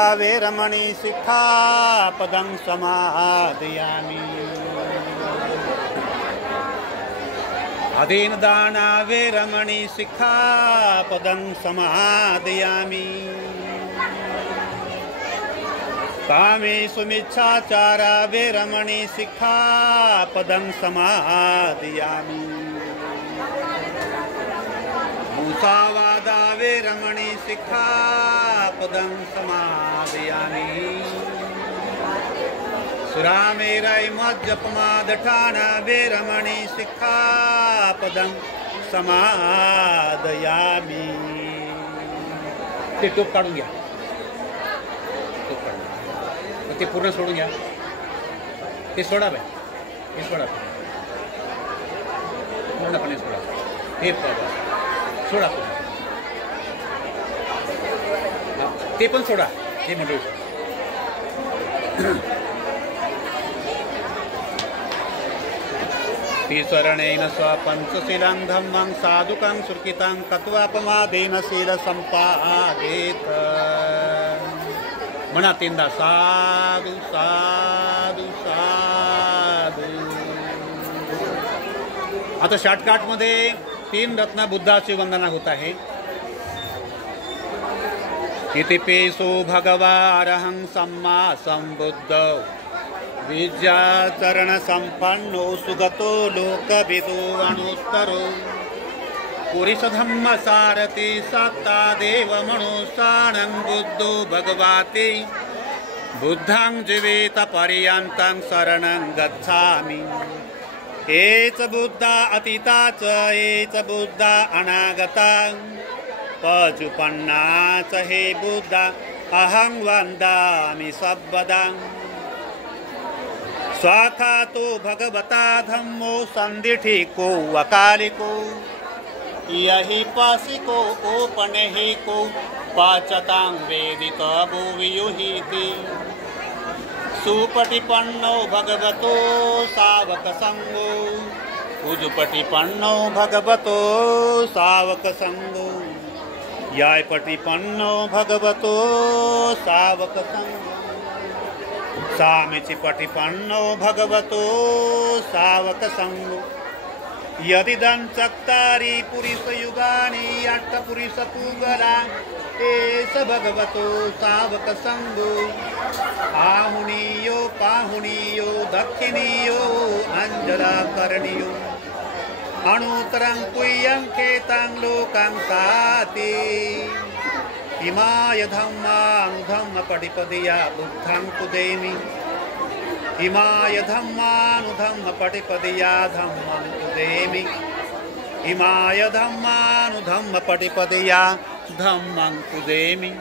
वेरमणि सिक्खापदं समादयामि। अधीनदाना वेरमणि सिक्खापदं समादयामि। कामेषु मिच्छाचारा वेरमणि सिक्खापदं समादयामि। मुसावादा वेरमणि सिक्खापदं समादयामि। सुरामेरय मज्जपमादठाना वेरमणि सिक्खापदं समादयामि। ते टोप काढून घ्या, टोप काढून ते पूर्ण सोडून घ्या, ते सोडा बाय, हे सोडा पूर्णपणे सोडा, हे सोडा ते पण सोडा, हे मंडळी तीसरणेन स्वपंचशीलं धम्मं साधुकं सुर्कितं कत्वापमादेन शील संपादेत। म्हणा तीनदा साधु साधु साधु। आता शॉर्टकट मध्ये 3 रत्न बुद्धाची वंदना होत आहे। इतिपेसो भगवा अरहं सम्मा संबुद्ध विद्याचरण संपन्नो सुगतो लोकविदो अणुत्तरो पुरुष धम्म सारथि सत्ता देव मनुष्याणं बुद्धो भगवाति बुद्धं जीवित पर्यन्तं शरणं गच्छामि। एच बुद्धा अतीता च एच बुद्धा अनागता पचुपन्ना च हे बुद्धा अहं वन्दामि सर्वदा। स्वाखातो भगवता धम्मो संदिठिको अकालिको यहि पासिको ओपनेहिको पाचतां वेदित भुवियुहिति। सुपटिपन्नो भगवतो सावक संगो उजुपटिपन्नो भगवतो सावक संगो यायपटिपन्नो भगवतो सावक संगो सामिचिपटिपन्नो भगवतो सावक संगो। यदिदं चत्तारि पुरुषयुगानि अष्टपुरुषपूगला एष भगवतो सावक संगो। आहुनीयो पाहुनीयो दक्षिणीयो अंजलाकरणीयो अणुतरं पुय्यं खेतं लोकं साति। इमाय धम्मां धम्मपटिपदिया बुद्धं कुदेमि। इमाय धम्मानुधम्मपटिपदिया धम्मं कुदेमि। इमाय धम्मानुधम्मपटिपदिया धम्मं कुदेमि।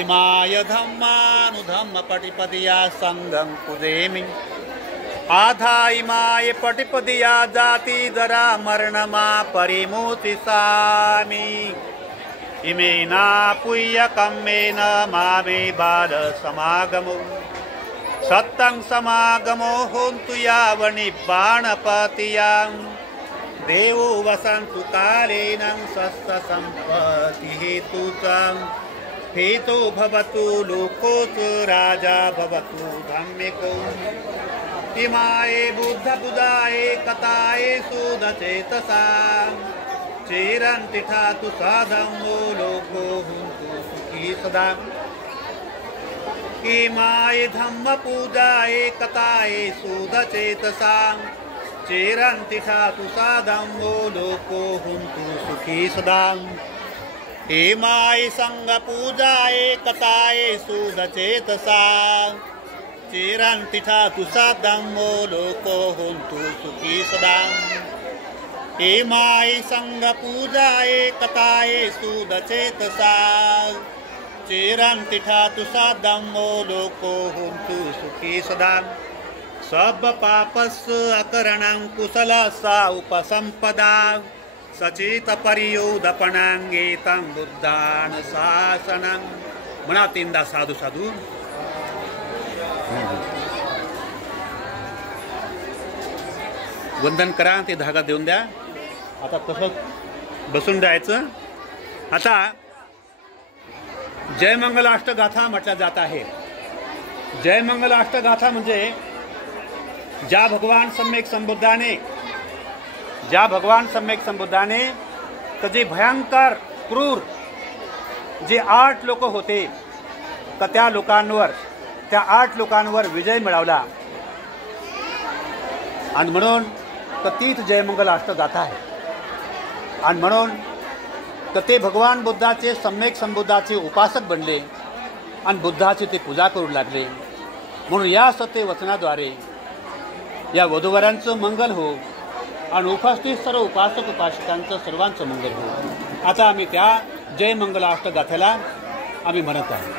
इमाय धम्मानुधम्मपटिपदिया संघं कुदेमि। आधा इमाय पटिपदिया जाति जरा मरणमा परिमुचिसामि। इमेना पुय्यकम्मेन मामे बाल समागमो सत्तं समागमो होन्तु यावनिब्बाणपतियां। देवो वसन्तु कालेन स्वस्थ सम्पत्ति हेतुकं। हेतो भवतु लोको च राजा भवतु धम्मिको। इमाये बुद्धबुधाये कथाये सुधचेतसां चिरन्ति ठातु साधम्मो लोको हुन्तु सुखी सदा। इमाय धम्मपूजाये कथाये सुधचेतसां चिरन्ति ठातु साधम्मो लोको हुन्तु सुखी सदा। इमाय संघपूजाये कथाये सुधचेतसां चिरन्ति ठातु साधम्मो लोको हुन्तु सुखी सदा। इमाय संघपूजाये कथाये सुधचेतसां चिरन्ति ठातु साधम्मो लोको हुन्तु सुखी सदा। सब पापस्य अकरणं कुशलस्य उपसम्पदा सचेत परियोदपणं एतं बुद्धानुशासनं। म्हणा तीनदा साधू साधू। वंदन करा, ते धागा देऊन द्या। आता तसंच बसून द्यायचं। आता जयमंगलाष्टगाथा म्हटल्या जात आहे। जयमंगलाष्टगाथा म्हणजे ज्या भगवान सम्यक संबुद्धाने जे भयंकर क्रूर जे 8 लोक होते तर त्या 8 लोकांवर विजय मिळवला आणि म्हणून तर तीच जयमंगलाष्टगाथा आहे। आणि म्हणून तर ते भगवान बुद्धाचे सम्यक संबुद्धाचे उपासक बनले आणि बुद्धाची ते पूजा करू लागले। म्हणून या सत्य वचनाद्वारे या वधूवरांचं मंगल हो आणि उपस्थित सर्व उपासक उपासिकांचं सर्वांचं मंगल हो। आता आम्ही त्या जयमंगलाष्टगाथेला आम्ही म्हणत आहोत।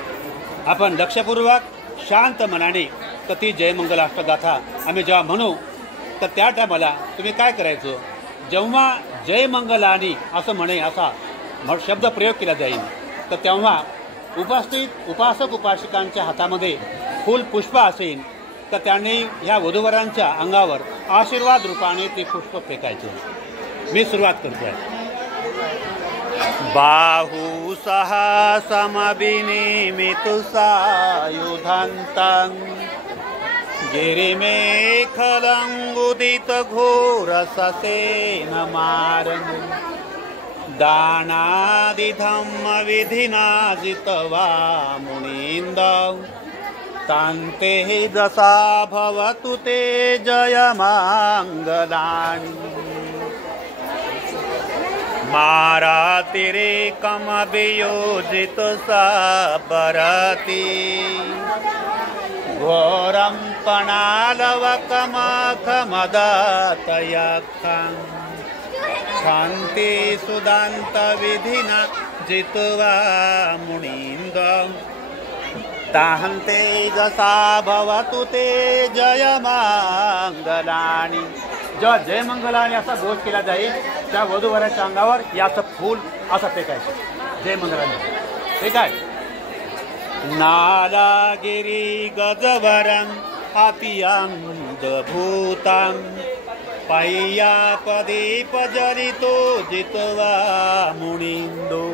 आपण लक्षपूर्वक शांत मनाने तर ती जयमंगलाष्टगाथा आम्ही जेव्हा म्हणू तर त्या टायमाला तुम्ही काय करायचं, जेव्हा जयमंगलानी असं म्हणे असा शब्द प्रयोग केला जाईल तर तेव्हा उपस्थित उपासक उपासिकांच्या हातामध्ये फूल पुष्प असेल तर त्यांनी ह्या वधूवरांच्या अंगावर आशीर्वाद रूपाने ते पुष्प फेकायचे। मी सुरुवात करतोय। बाहू सहा समबिनिमितु सायुधान्तं गिरिमेखलं उदित घोर ससेन मारं दानादिधम्म विधिना जितवा मुनीन्दं तान्ते दशा भवतु ते जयमंगलानि मारातिरेकमभियोजित सबरति घोरं पणालवकमखमदतयखं शान्ति सुदान्त विधिना जित्वा मुनीन्दं ताहन्ते जसा भवतु ते जयमंगलानि। जेव्हा जयमंगलानी असा घोष केला जाईल त्या वधूवराच्या अंगावर याचं फूल असं फेकायचं जयमंगलानी। ठीक आहे। नालागिरी गजवरं अतियन्दभूतं पय्यापदीपजरितो जित्वा मुनीन्दो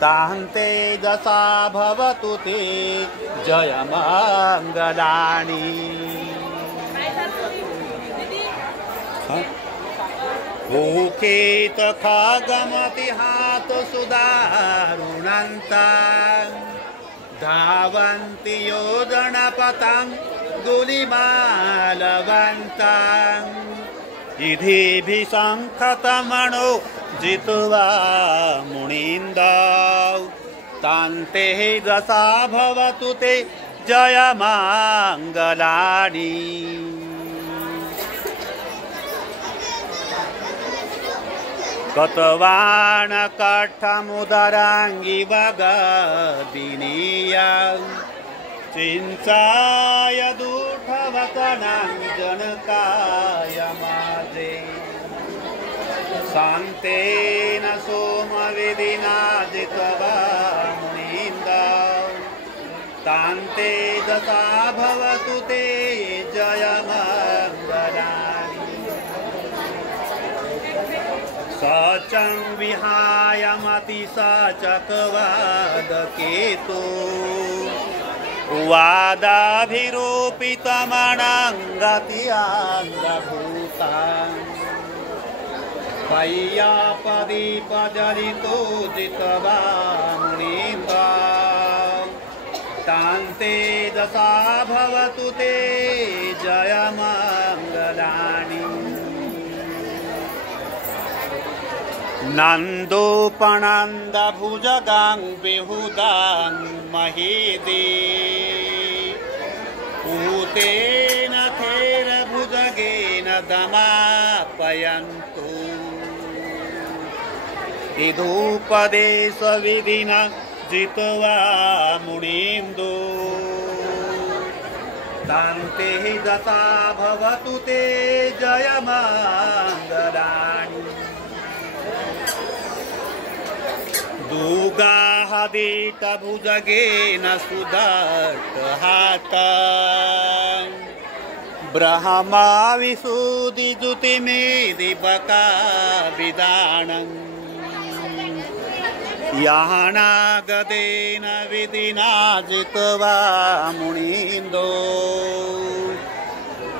ताहन्ते जसा भवतु ते जयमंगलानि। भूकेत खागमति हात सुदारुणन्तं धावन्ति योजनपतं गुलिमालवन्तं इधिभिः शङ्खतमणो जित्वा मुनीन्दौ तान्ते दशा भवतु ते जयमंगलानि। गतवान् कट्ठमुदराङ्गी वगदिनीयं चिन्ताय दूढवकनं जनकाय माजे शान्तेन सोमविधिना जित्वा मुनीन्दं तान्ते दशा भवतु ते जयमंगलानि। सचं विहाय मतिसचकवादकेतु वादाभिरूपितमणङ्गतिअङ्गभूतं पय्यापदीपजलितो जित्वा मुनीन्दं तान्ते दशा भवतु ते जयमंगलानि। नन्दोपनन्दभुजगां विहुदां महीदे पूतेन थेरभुजगेन दमापयन्तु इदुपदेशविधिना जित्वा मुनीन्दो तान्ते दशा भवतु ते जयमंगलानि। दूगाहदीतभुजगेन सुदर्टहातं ब्रह्मा विशुद्धिजुतिमेदिबकाविदानं याना गदेन विधिना जितवा मुनींदो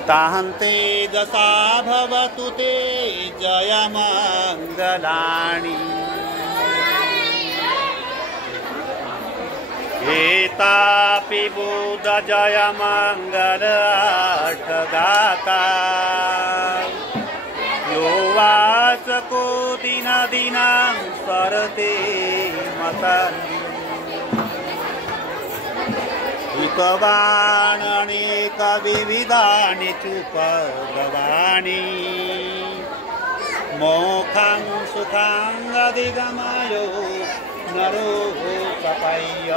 ताहंते जसा भवतु ते जय मंगलाणी एतापि बुध जय मंगल अष्टगाता यो वाचको दिन दिनां सरते मतानि हितवान् अनेक विविधानि चुपगवानि मोक्षं सुखं अधिगमयो नरो तपय्य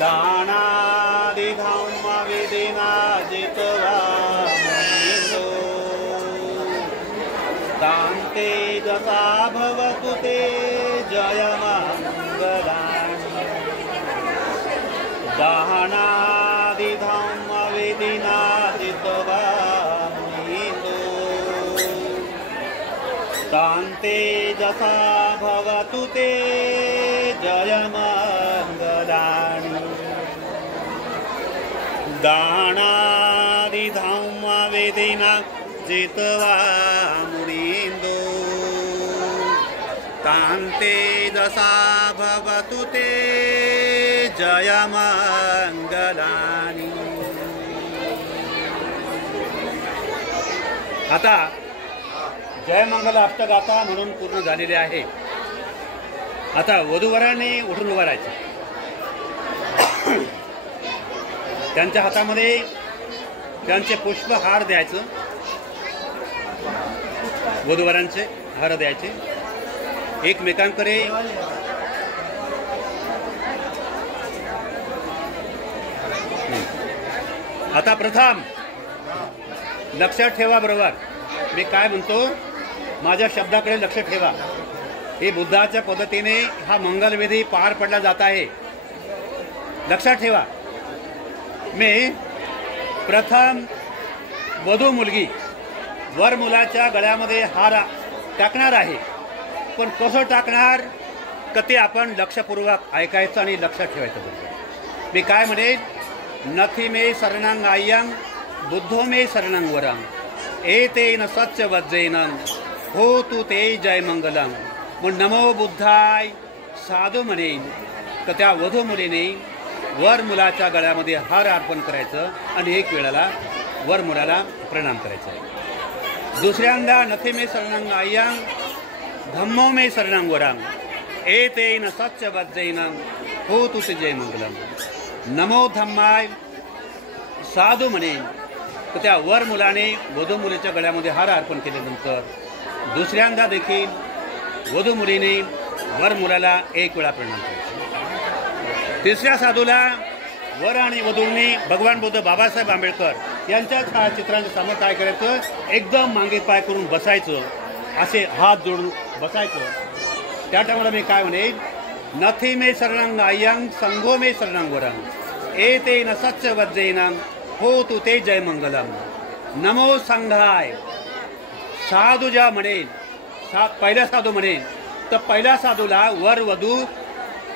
दानादिधम्म विधिना जित्वा मुनीन्दो तान्ते दशा भवतु ते जय मंगलानि दानादिधम्म विधिना जित्वा मुनीन्दो तान्ते दशा भवतु ते जय मंगलानि दानादिधम्म विधिना जित्वा मुनीन्दो तान्ते दशा भवतु ते जय मंगलानि। आता जय मंगल अष्टगाथा म्हणून पूर्ण झालेले आहे। आता वधूवरांनी उठून उभा राहायचं, त्यांच्या हातामध्ये त्यांचे पुष्पहार द्यायचं, वधूवरांचे हार द्यायचे एकमेकांकडे। आता प्रथम लक्षात ठेवा, बरोबर मी काय म्हणतो, माझ्या शब्दाकडे लक्ष ठेवा। हे बुद्धाच्या पद्धतीने हा मंगलविधी पार पडला जात आहे, लक्षात ठेवा। मी प्रथम वधू मुलगी वर मुलाच्या गळ्यामध्ये हार टाकणार आहे, पण कसं टाकणार का ते आपण लक्षपूर्वक ऐकायचं आणि लक्षात ठेवायचं। मी काय म्हणेन, नथी मे शरणं आय्यं बुद्धो मे शरणं वरं एतेन सच्च वज्रेन हो तू ते जय मंगलम। मग नमो बुद्धाय साधू म्हणेन तर त्या वधू मुलीने वर मुलाच्या गळ्यामध्ये हार अर्पण करायचं आणि एक वेळेला वर मुलाला प्रणाम करायचं। दुसऱ्यांदा नथी मे शरणं आय्यं धम्मो मे शरणं वरं एतेन सच्च वज्रेन हो तू ते जय मंगलम। नमो धम्माय साधू म्हणेन तर त्या वर मुलाने वधू मुलीच्या गळ्यामध्ये हार अर्पण केल्यानंतर दुसऱ्यांदा देखील वधू मुलीने वर मुलाला एक वेळा प्रणाम करायचा। तिसऱ्या साधूला वर आणि वधूंनी भगवान बुद्ध बाबासाहेब आंबेडकर यांच्या छायाचित्रांच्या समोर काय करायचं, एकदम मागे पाय करून बसायचं, असे हात जोडून बसायचं। त्या टायमाला मी काय म्हणेन, नथी मे शरणं आय्यं संघो मे शरणं वरं एतेन सच्च वज्रेन हो तू ते जय मंगलम। नमो संघाय साधू ज्या म्हणेन, पहिला साधू म्हणेन तर पहिल्या साधूला वर वधू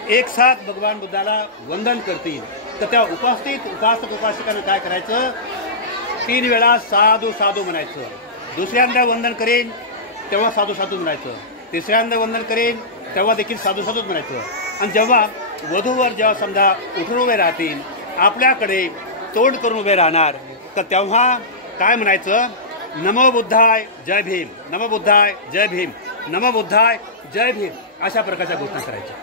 एक साथ भगवान बुद्धाला वंदन करतील, तर त्या उपस्थित उपासक उपासिकांना काय करायचं, 3 वेळा साधू साधू म्हणायचं। दुसऱ्यांदा वंदन करेन तेव्हा साधू साधू म्हणायचं, तिसऱ्यांदा वंदन करेन तेव्हा देखील साधू साधूच म्हणायचं। आणि जेव्हा वधूवर जेव्हा समजा उठून उभे राहतील, आपल्याकडे तोंड करून उभे राहणार, तर तेव्हा काय म्हणायचं, नमो बुद्धाय जय भीम, नमो बुद्धाय जय भीम, नमो बुद्धाय जय भीम, अशा प्रकारच्या घोषणा करायच्या।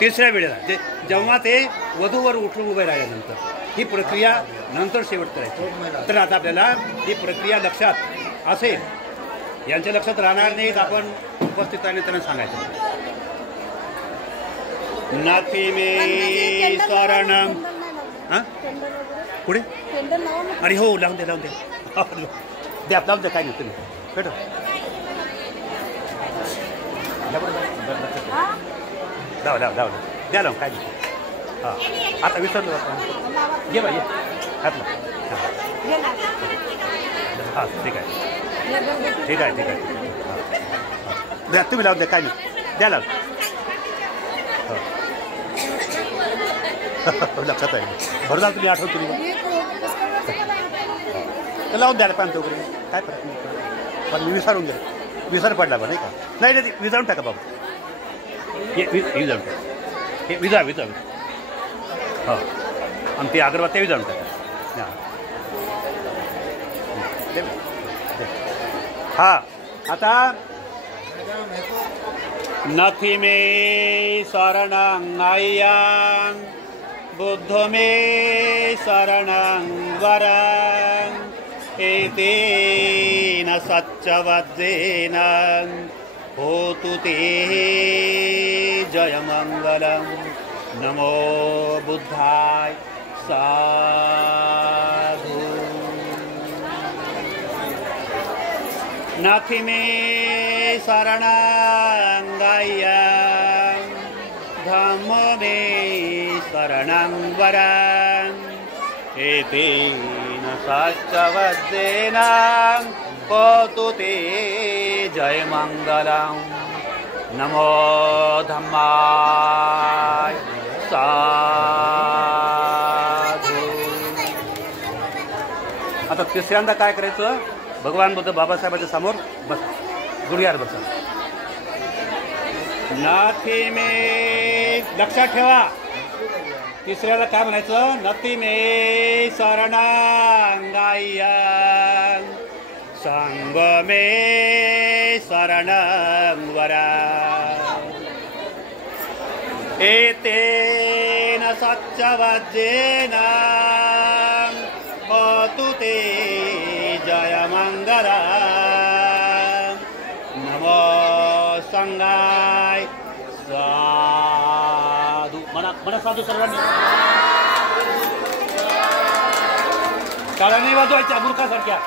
तिसऱ्या वेळेला जेव्हा ते वधूवर उठून उभे राहिल्यानंतर ही प्रक्रिया नंतर शेवट करायची। तर आता आपल्याला ही प्रक्रिया लक्षात असेल, यांच्या लक्षात राहणार नाहीत, आपण उपस्थितांनी त्यांना सांगायचं, नथी मे शरणं पुढे अरे हो लावून दे लावून दे द्या लावून दे, काय नाही तुम्ही भेटो लाव लाव लाव द्या लावून, काय नाही। हां आता विसरलो ये बाई ये घातलं, हां ठीक आहे ठीक आहे ठीक आहे, द्या तुम्ही लावून द्या, काय नाही द्या लावून। लक्षात आहे. बरं झालं तुम्ही आठवण केली. लावून द्यायला पाहिजे वगैरे काय फरक नाही. पण मी विसरून गेलो. विसर पडला बा नाही का. नाही नाही विजारून टाका बाबा. हे विजारून टाका. हे विजा हो. आणि ती अगरबत्ती विजारून टाका. हां आता नथी मे शरणं अय्यं बुद्ध मे शरणं वरं एतेन सच्चवज्रेन होतु ते जयमङ्गलं नमो बुद्धाय साधु नथि मे शरणं अय्यं धम्मो मे शरणं वरं एतेन सच्चवज्रेन होतु ते जयमङ्गलं नमो धम्माय साधु. आता तिसऱ्यांदा काय करायचं. भगवान बुद्ध बाबासाहेबांच्या समोर बस गुडघ्यावर बसा. नथी मे लक्षात ठेवा. तिसऱ्याला काय म्हणायचं. नथी मे शरणं अय्यं संग मे शरणं वरं एतेन सच्चवज्रेन होतु ते जयमङ्गलं नमो संगाय साधु. म्हणा साधू सर्वांनी. टाळ्या नाही वाजवायच्या मूर्खासारख्या.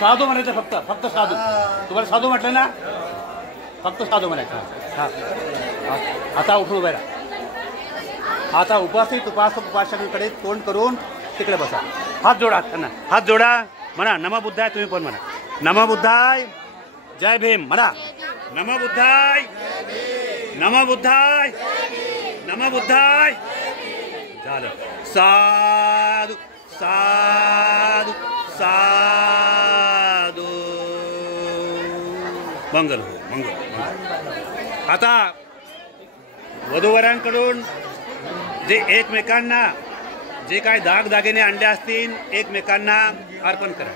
साधू म्हणायचं फक्त साधू. तुम्हाला साधू म्हटलं ना फक्त साधू म्हणायचं. हां आता उठून उभे राहा. आता उपासित उपासक उपासकांकडे तोंड करून तिकडे बसा. हात जोडा त्यांना. हात जोडा. म्हणा नमो बुद्धाय. तुम्ही पण म्हणा नमो बुद्धाय जय भीम. म्हणा नमो बुद्धाय नमो बुद्धाय नमो बुद्धाय. झालं. साधू साधू साधू. मंगल हो मंगल. आता वधूवरांकडून जे एकमेकांना जे काही दागदागिने आणले असतील एकमेकांना अर्पण करा.